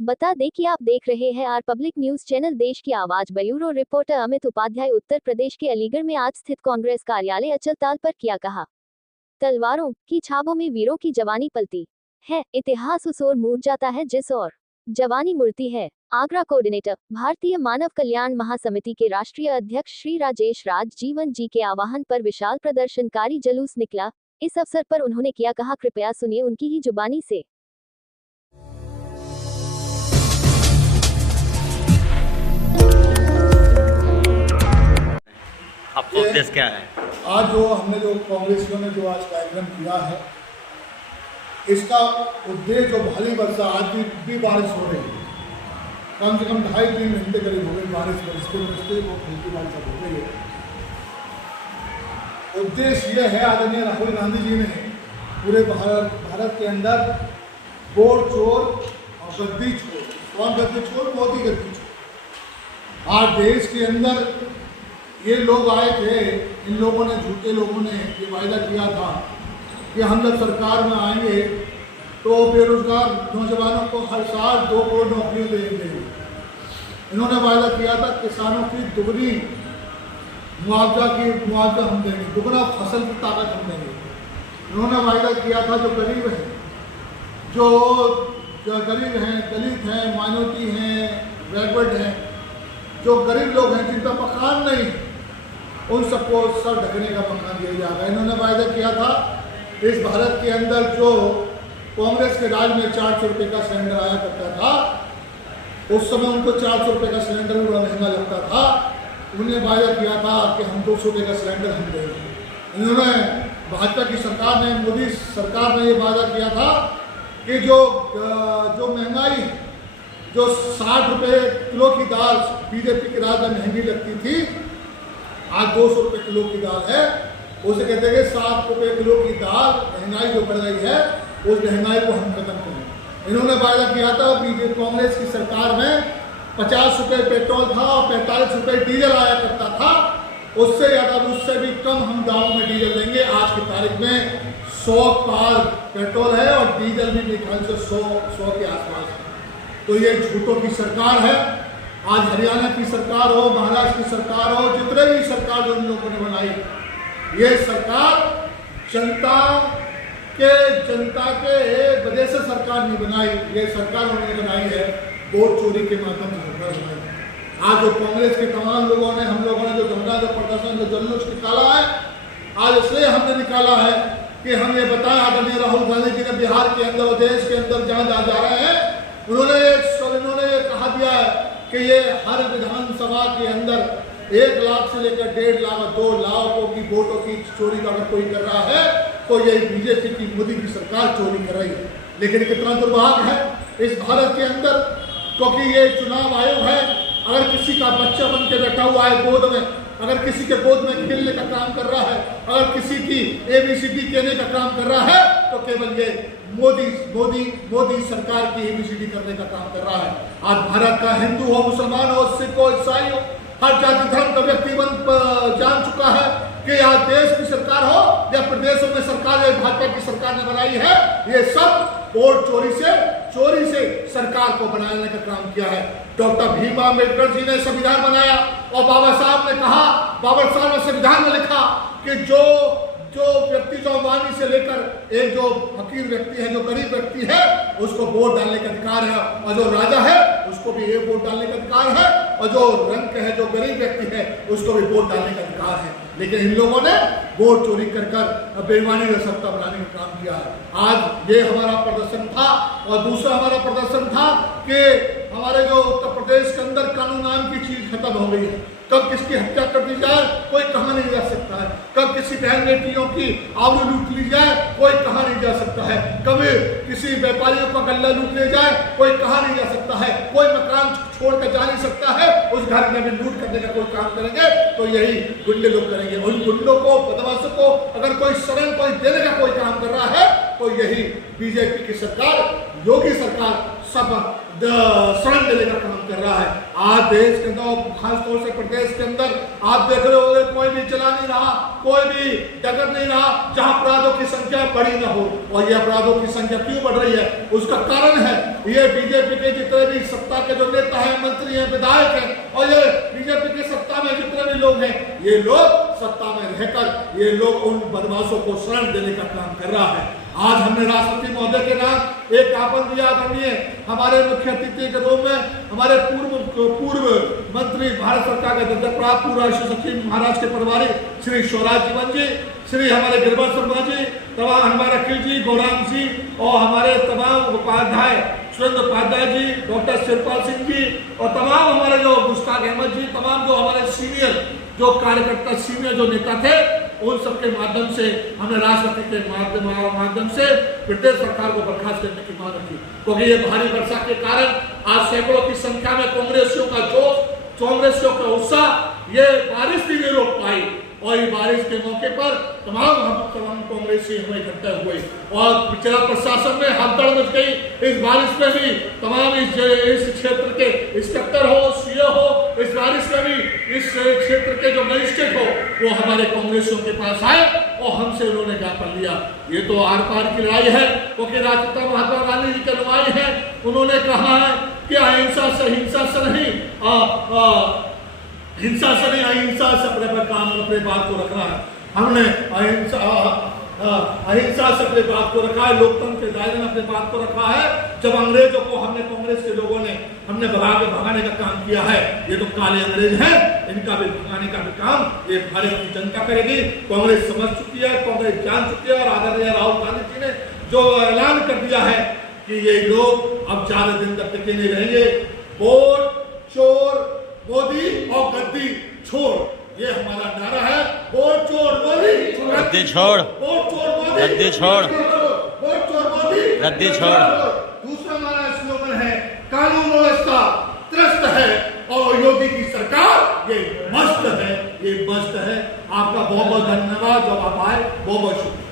बता दें कि आप देख रहे हैं आर पब्लिक न्यूज चैनल देश की आवाज। Bureau reporter Amit Upadhyay. उत्तर प्रदेश के अलीगढ़ में आज स्थित कांग्रेस कार्यालय अचल ताल पर किया कहा। तलवारों की छापों में वीरों की जवानी पलती है, इतिहास उस ओर मुड़ जाता है जिस ओर जवानी मुड़ती है। आगरा कोऑर्डिनेटर भारतीय मानव कल्याण महासमिति के राष्ट्रीय अध्यक्ष श्री राजेश राज जीवन जी के आह्वान पर विशाल प्रदर्शनकारी जुलूस निकला। इस अवसर पर उन्होंने किया कहा, कृपया सुनिए उनकी ही जुबानी से। आपका उद्देश्य क्या है? आज जो हमने जो कांग्रेसियों ने जो आज कार्यक्रम किया है, इसका उद्देश्य जो भारी वर्षा आज भी बारिश हो रही है, कम से कम 2.5-3 घंटे करीब हो गई बारिश बरसते वो हल्की बारिश हो गई है। उद्देश्य यह है, आदरणीय राहुल गांधी जी ने पूरे भारत के अंदर वोट चोर और गद्दी चोर, कौन गद्दी चोर? मोदी गद्दी चोर। आज देश के अंदर ये लोग आए थे, इन लोगों ने, झूठे लोगों ने ये वायदा किया था कि हम जब सरकार में आएंगे तो बेरोजगार नौजवानों को हर साल 2 करोड़ नौकरियां देंगे। इन्होंने वायदा किया था किसानों की दुगनी मुआवजा हम देंगे, दुगना फसल की ताकत हम देंगे। इन्होंने वायदा किया था जो गरीब हैं, जो गरीब हैं, दलित हैं, माइनॉरिटी हैं, बैकवर्ड हैं, जो गरीब लोग हैं जिनका मकान नहीं, उन सबको सर ढकने का मकान दिया जाएगा। इन्होंने वायदा किया था इस भारत के अंदर जो कांग्रेस के राज में 400 रुपये का सिलेंडर आया करता था, उस समय उनको 400 रुपये का सिलेंडर बड़ा महंगा लगता था। उन्हें वायदा किया था कि हम 200 रुपये का सिलेंडर हम देंगे। इन्होंने, भाजपा की सरकार ने, मोदी सरकार ने ये वायदा किया था कि जो महंगाई, जो 60 रुपये किलो की दाल बीजेपी के राज में महंगी लगती थी, आज 200 रुपये किलो की दाल है। उसे कहते हैं कि 7 रुपये किलो की दाल, महंगाई जो बढ़ रही है, उस महंगाई को हम खत्म करें। इन्होंने वायदा किया था, बीजेपी कांग्रेस की सरकार में 50 रुपये पेट्रोल था और 45 रुपये डीजल आया करता था। उससे ज़्यादा, उससे भी कम हम दामों में डीजल देंगे। आज की तारीख में 100 पार पेट्रोल है और डीजल भी मेरे ख्याल से 100 के आसपास है। तो ये झूठों की सरकार है। आज हरियाणा की सरकार हो, महाराष्ट्र की सरकार हो, जितने भी सरकार जो इन लोगों ने बनाई, ये सरकार जनता के वजह से सरकार नहीं बनाई, ये सरकार उन्होंने बनाई है वोट चोरी के माध्यम से सरकार बनाई। आज जो कांग्रेस के तमाम लोगों ने, हम लोगों ने जो धरना, जो प्रदर्शन, जो जुलूस निकाला है, आज इसलिए हमने निकाला है कि हम ये बताएं, आदरणीय राहुल गांधी जी ने बिहार के अंदर और देश के अंदर जहाँ जा रहे हैं, उन्होंने ये कहा दिया है कि ये हर विधानसभा के अंदर 1 लाख से लेकर 1.5 लाख और 2 लाखों की वोटों की चोरी का अगर कोई कर रहा है तो यही बीजेपी की, मोदी की सरकार चोरी कर रही है। लेकिन कितना दुर्भाग्य है इस भारत के अंदर, क्योंकि ये चुनाव आयोग है। अगर किसी का बच्चा बन के बैठा हुआ है गोद में, अगर किसी के गोद में खेलने का काम कर रहा है, अगर किसी की ABCD कहने का काम कर रहा है, तो केवल ये मोदी सरकार की ABCD करने का काम कर रहा है। आज भारत का हिंदू हो, मुसलमान हो, सिख हो, ईसाई हो, हर जाति धर्म का व्यक्ति जान चुका है कि आज देश की सरकार हो या प्रदेशों में सरकार भाजपा की सरकार ने बनाई है, ये सब वोट चोरी से सरकार को बनाने का काम किया है। डॉक्टर भीम अम्बेडकर जी ने संविधान बनाया और बाबा साहब ने संविधान में लिखा कि जो व्यक्ति, जो अम्बानी से लेकर एक जो फकीर व्यक्ति है, जो गरीब व्यक्ति है, उसको वोट डालने का अधिकार है, और जो राजा है उसको भी एक वोट डालने का अधिकार है, और जो रंक है, जो गरीब व्यक्ति है, उसको भी वोट डालने का अधिकार है। लेकिन इन लोगों ने वोट चोरी कर बेईमानी से सत्ता बनाने का काम किया है। आज ये हमारा प्रदर्शन था। और दूसरा हमारा प्रदर्शन था कि हमारे जो उत्तर प्रदेश के अंदर कानून नाम की चीज खत्म हो गई है। कब किसकी हत्या कर दी जाए कोई कहा नहीं जा सकता है, कब किसी बहन बेटियों की आबरू लूट ली जाए कोई कहा नहीं जा सकता है, कभी किसी व्यापारियों का गल्ला लूट ले जाए कोई कहा नहीं जा सकता है, कोई मकान छोड़कर जा नहीं सकता है, उस घर में भी लूट करने का कोई काम करेंगे तो यही गुंडे लोग करेंगे। उन गुंडों को, बदमाशों को अगर कोई शरण कोई देने का कोई काम कर रहा है तो यही बीजेपी की सरकार, योगी सरकार सब शरण देने का काम कर रहा है। आज देश के अंदर, खासतौर से प्रदेश के अंदर आप देख रहे होंगे, कोई भी चला नहीं रहा, कोई भी डगर नहीं रहा जहां अपराधों की संख्या बड़ी ना हो। और ये अपराधों की संख्या क्यों बढ़ रही है, उसका कारण है ये बीजेपी के जितने भी सत्ता के जो नेता हैं, मंत्री हैं, विधायक हैं, और ये बीजेपी की सत्ता में जितने भी लोग हैं, ये लोग सत्ता में रहकर ये लोग उन बदमाशों को शरण देने का काम कर रहा है। आज हमने राष्ट्रपति महोदय के नाम एक ज्ञापन दिया। आदरणीय हमारे मुख्य अतिथि के रूप में हमारे पूर्व मंत्री, भारत सरकार के दर्जा प्राप्त पूर्व राष्ट्रीय सचिव महाराष्ट्र के प्रभारी श्री स्वराज जीवन जी, श्री हमारे गिरिवर शर्मा जी, तमाम हमारे अखिल जी, गौराम जी, और हमारे तमाम उपाध्याय, सुरेंद्र उपाध्याय जी, डॉक्टर शिवपाल सिंह जी, और तमाम हमारे जो मुश्ताक अहमद जी, तमाम जो हमारे सीनियर जो कार्यकर्ता, सीनियर जो नेता थे, उन सबके माध्यम से हमने राष्ट्रपति के माध्यम से प्रदेश सरकार को बर्खास्त करने की मांग रखी। क्योंकि ये भारी वर्षा के कारण आज सैकड़ों की संख्या में कांग्रेसियों का जोश, कांग्रेसियों का उत्साह, ये बारिश भी नहीं रोक पाई। और इस बारिश के मौके पर तमाम कांग्रेसी हम इकट्ठे हुए और जिला प्रशासन में हड़बड़ मच गई। इस बारिश में भी तमाम इस क्षेत्र के इंस्पेक्टर हो, सीओ हो, इस बारिश में भी इस क्षेत्र के जो मजिस्ट्रेट हो, वो हमारे कांग्रेसियों के पास आए और हमसे उन्होंने ज्ञापन लिया। ये तो आर पार की लड़ाई है, क्योंकि राष्ट्रपिता महात्मा गांधी जी की लड़ाई है। उन्होंने कहा है कि अहिंसा से अहिंसा से अपने पर काम, अपने बात को रखना है। हमने अहिंसा से अपने बात को रखा है, लोकतंत्र के दायरे में अपने बात को रखा है। जब अंग्रेजों को हमने, कांग्रेस के लोगों ने हमने भगाने का काम किया है, ये तो काले अंग्रेज हैं, इनका भी भगाने का भी काम ये भारत की जनता करेगी। कांग्रेस समझ चुकी है, कांग्रेस जान चुकी है, और आदरणीय राहुल गांधी जी ने जो ऐलान कर दिया है कि ये लोग अब ज्यादा दिन तक टिके नहीं रहेंगे। वोट चोर मोदी और गद्दी छोड़, ये हमारा नारा है। वोट चोर मोदी, गद्दी छोड़, वोट चोर मोदी, गद्दी छोड़, वोट चोर मोदी, गद्दी छोड़। दूसरा हमारा स्लोगन है, कानून व्यवस्था त्रस्त है और योगी की सरकार ये मस्त है, ये मस्त है। आपका बहुत बहुत धन्यवाद। जब आप आए, बहुत बहुत शुक्रिया।